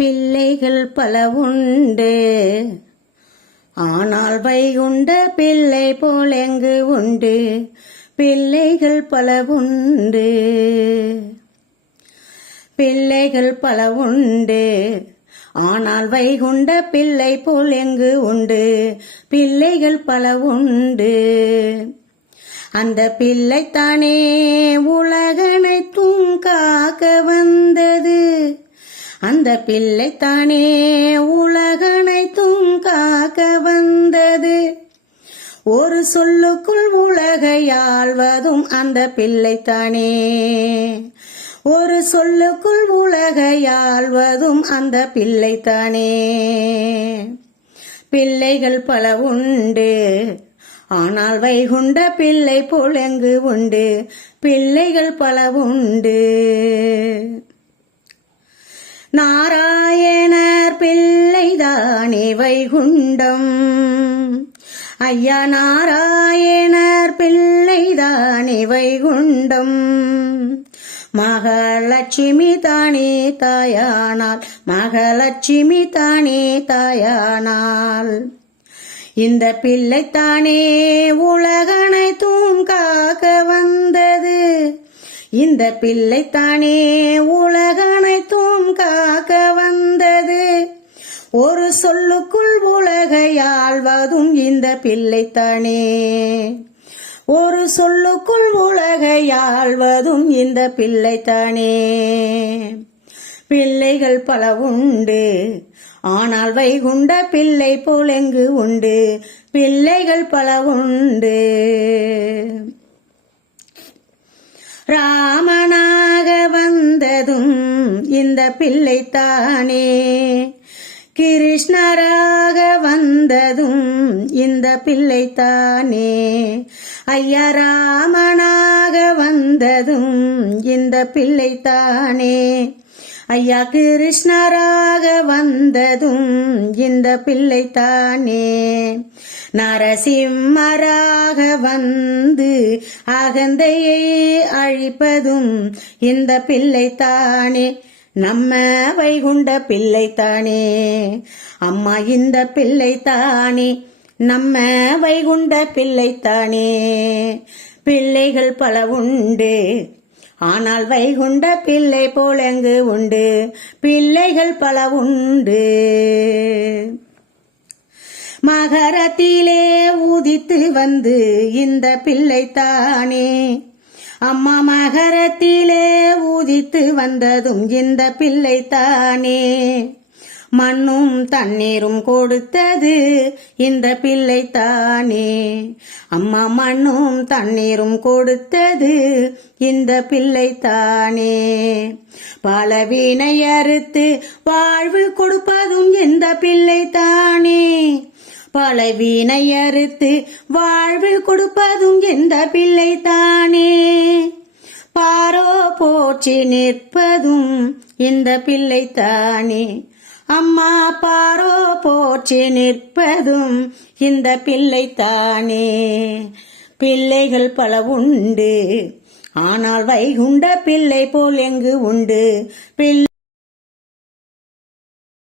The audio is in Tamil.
பிள்ளைகள் பல உண்டு. ஆனால் வைகுண்ட பிள்ளை போல் எங்கு உண்டு? பிள்ளைகள் பல உண்டு. பிள்ளைகள் பல உண்டு. ஆனால் வைகுண்ட பிள்ளை போல் எங்கு உண்டு? பிள்ளைகள் பல உண்டு. அந்த பிள்ளைத்தானே உலகனைத்தும் காக்கவன் அந்த பிள்ளைத்தானே உலகனைத்தும் காக்க வந்தது. ஒரு சொல்லுக்குள் உலகை ஆழ்வதும் அந்த பிள்ளைத்தானே. ஒரு சொல்லுக்குள் உலகை ஆழ்வதும் அந்த பிள்ளைத்தானே. பிள்ளைகள் பல உண்டு ஆனால் வைகுண்ட பிள்ளை போல் உண்டு? பிள்ளைகள் பல உண்டு. நாராயணர் பிள்ளைதானே வைகுண்டம். ஐயா நாராயணர் பிள்ளைதானே வைகுண்டம். மகாலட்சுமி தானே தாயானால் மகாலட்சுமி தானே தாயானால். இந்த பிள்ளைத்தானே உலகனைத்தும் காக்க இந்த பிள்ளைத்தானே உலகனைத்தும் காக்க வந்தது. ஒரு சொல்லுக்குள் உலகை ஆள்வதும் இந்த பிள்ளைத்தானே. ஒரு சொல்லுக்குள் உலகை ஆள்வதும் இந்த பிள்ளைத்தானே. பிள்ளைகள் பல உண்டு. ஆனால் வைகுண்ட பிள்ளை போலெங்கு உண்டு? பிள்ளைகள் பல உண்டு. இந்த பிள்ளைத்தானே. கிருஷ்ணராக வந்ததும் இந்த பிள்ளைத்தானே. ஐயா ராமனாக வந்ததும் இந்த பிள்ளைத்தானே. ஐயா கிருஷ்ணராக வந்ததும் இந்த பிள்ளைத்தானே. நரசிம்மராக வந்து அகந்தையை அழிப்பதும் இந்த பிள்ளைத்தானே. நம்ம வைகுண்ட பிள்ளைத்தானே அம்மா இந்த பிள்ளைத்தானே நம்ம வைகுண்ட பிள்ளைத்தானே பிள்ளைகள் பல உண்டு. ஆனால் வைகுண்ட பிள்ளை போலங்கு உண்டு? பிள்ளைகள் பல உண்டு. மகரத்திலே உதித்து வந்து இந்த பிள்ளைத்தானே அம்மா மகரத்திலே உதித்து வந்ததும் இந்த பிள்ளை தானே மண்ணும் தண்ணீரும் கொடுத்தது இந்த பிள்ளை தானே அம்மா மண்ணும் தண்ணீரும் கொடுத்தது இந்த பிள்ளைத்தானே பல வீணை அறுத்து வாழ்வு கொடுப்பதும் இந்த பிள்ளை தானே வீணை அறுத்து வாழ்வு கொடுப்பதும் இந்த பிள்ளைத்தானே பாரோ போற்றி நிற்பதும் இந்த பிள்ளைத்தானே அம்மா பாரோ போற்றி நிற்பதும் இந்த பிள்ளைத்தானே பிள்ளைகள் பல உண்டு ஆனால் வைகுண்ட பிள்ளை போல் எங்கு உண்டு? பிள்ளை